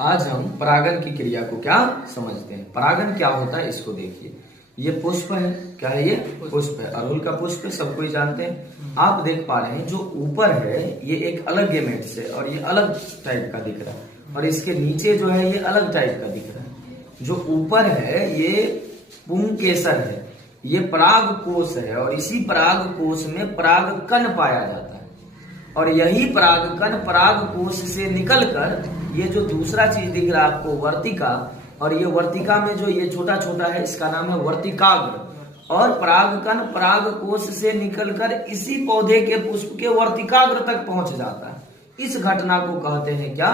आज हम परागन की क्रिया को क्या समझते हैं। परागन क्या होता है इसको देखिए। ये पुष्प है, क्या है ये पुष्प है, अड़हुल का पुष्प है, सब कोई जानते हैं। आप देख पा रहे हैं जो ऊपर है ये एक अलग गेमेट से और ये अलग टाइप का दिख रहा है, और इसके नीचे जो है ये अलग टाइप का दिख रहा है। जो ऊपर है ये पुंकेसर है, ये पराग कोश है, और इसी पराग कोश में पराग कण पाया जाता है। और यही परागकण पराग कोश से निकलकर ये जो दूसरा चीज दिख रहा है आपको वर्तिका, और ये वर्तिका में जो ये छोटा छोटा है इसका नाम है वर्तिकाग्र। और परागकण पराग कोश से निकलकर इसी पौधे के पुष्प के वर्तिकाग्र तक पहुंच जाता है। इस घटना को कहते हैं क्या,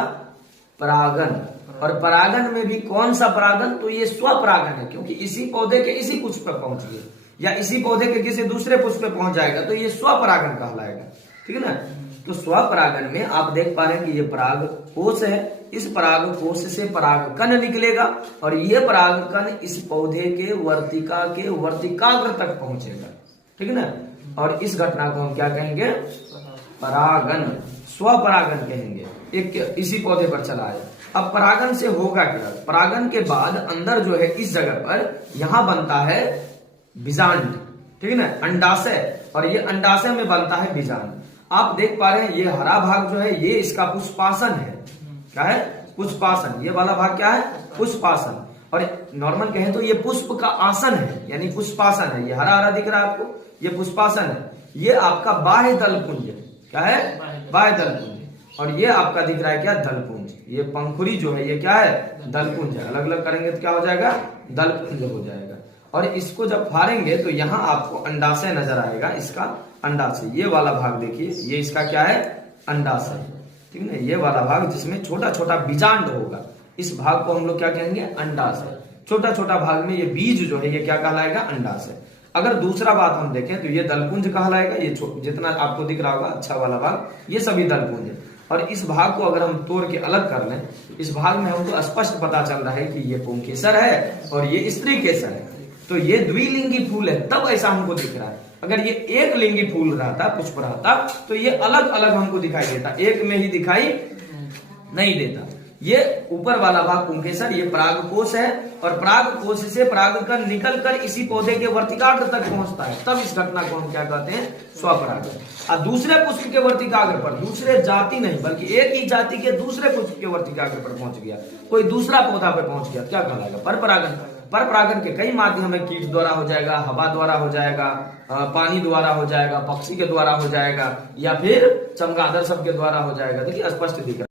परागन। और परागन में भी कौन सा परागन, तो ये स्वपरागन है, क्योंकि इसी पौधे के इसी पुष्प पर पहुंच गए या इसी पौधे के किसी दूसरे पुष्प पे पहुंच जाएगा तो ये स्वपरागन कहलाएगा। ठीक है ना। तो स्वपरागन में आप देख पा रहे हैं कि ये पराग कोश है, इस पराग कोश से परागकण निकलेगा और ये परागकण इस पौधे के वर्तिका के वर्तिकाग्र तक पहुंचेगा। ठीक है ना। और इस घटना को हम क्या कहेंगे, परागन, स्वपरागन कहेंगे। एक इसी पौधे पर चला है। अब परागन से होगा क्या, परागन के बाद अंदर जो है इस जगह पर यहां बनता है बीजांड। ठीक है ना, अंडाशय, और ये अंडाशय में बनता है बीजांड। आप देख पा रहे हैं ये हरा भाग जो है ये इसका पुष्पासन है। क्या है, पुष्पासन। ये वाला भाग क्या है, पुष्पासन। और नॉर्मल कहें तो ये पुष्प का आसन है, यानी पुष्पासन है। ये हरा हरा दिख रहा है आपको, ये पुष्पासन है। ये आपका बाह्य दलपुंज, क्या है, बाह्य दलपुंज। और ये आपका दिख रहा है क्या, दलपुंज। ये पंखुड़ी जो है ये क्या है, दलपुंज है। अलग अलग करेंगे तो क्या हो जाएगा, दलपुंज हो जाएगा। और इसको जब फाड़ेंगे तो यहाँ आपको अंडाशय नजर आएगा, इसका अंडाशय। ये वाला भाग देखिए, ये इसका क्या है, अंडाशय। ठीक है, ये वाला भाग जिसमें छोटा छोटा बीजांड होगा, इस भाग को हम लोग क्या कहेंगे, अंडाशय। छोटा छोटा भाग में ये बीज जो है ये क्या कहलाएगा, अंडाशय। अगर दूसरा बात हम देखें तो ये दलपुंज कहलाएगा। ये जितना आपको दिख रहा होगा अच्छा वाला भाग, ये सभी दलपुंज है। और इस भाग को अगर हम तोड़ के अलग कर लें, इस भाग में हमको स्पष्ट पता चल रहा है कि ये पुंकेसर है और ये स्त्री केसर है। तो ये द्विलिंगी फूल है, तब ऐसा हमको दिख रहा है। अगर ये एक लिंगी फूल रहता, पुष्प रहता, तो ये अलग अलग हमको दिखाई देता, एक में ही दिखाई नहीं देता। ये ऊपर वाला भाग पुंकेसर, ये परागकोश है, और परागकोश से परागकण निकलकर इसी पौधे के वर्तिकाग्र तक पहुंचता है। तब इस घटना को हम क्या कहते हैं, स्वपरागन। और दूसरे पुष्प के वर्तिकाग्र पर, दूसरे जाति नहीं बल्कि एक ही जाति के दूसरे पुष्प के वर्तिकाग्र पर पहुंच गया, कोई दूसरा पौधा पे पहुंच गया, क्या कहलाएगा, परपरागन। परपरागन के कई माध्यम है, कीट द्वारा हो जाएगा, हवा द्वारा हो जाएगा, पानी द्वारा हो जाएगा, पक्षी के द्वारा हो जाएगा, या फिर चमगादड़ सब के द्वारा हो जाएगा। देखिए स्पष्ट दिख रहा है।